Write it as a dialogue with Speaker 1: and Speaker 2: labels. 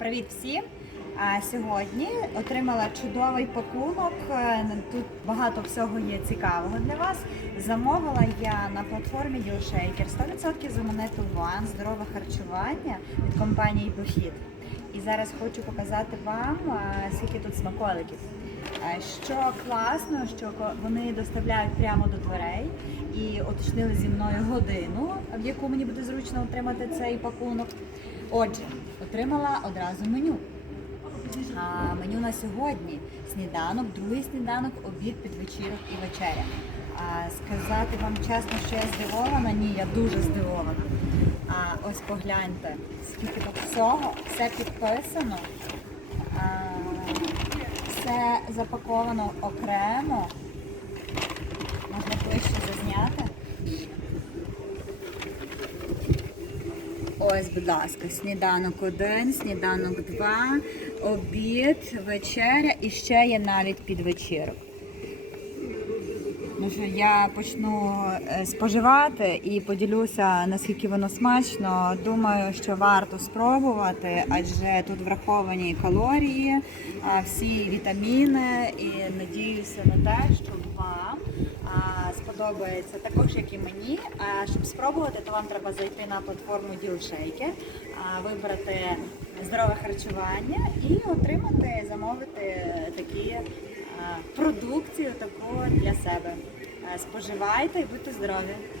Speaker 1: Привіт всім! Сьогодні отримала чудовий пакунок. Е, Тут багато всього є цікавого для вас. Замовила я на платформі DealShaker 100% замонету One здорове харчування від компанії Похід. І зараз хочу показати вам, е, скільки тут смаколиків. Е, Що класно, що вони доставляють прямо до дверей і уточнили зі мною годину, в яку мені буде зручно отримати цей пакунок. Отже, отримала одразу меню. А, меню на сьогодні сніданок, другий сніданок, обід, підвечірок і вечеря. А, сказати вам чесно, що я здивована? Ні, я дуже здивована. А, ось погляньте, скільки тут всього, все підписано, а, все запаковано окремо. Можна ближче Ось, будь ласка, сніданок один, сніданок два, обід, вечеря і ще є навіть підвечірок. Я почну е, споживати і поділюся, наскільки воно смачно. Думаю, що варто спробувати, адже тут враховані калорії, всі вітаміни, і надіюся на те, що вам а, сподобається також, як і мені. А щоб спробувати, то вам треба зайти на платформу DealShaker, вибрати здорове харчування і отримати, замовити такі продукцію таку для себе. Споживайте і будьте здорові!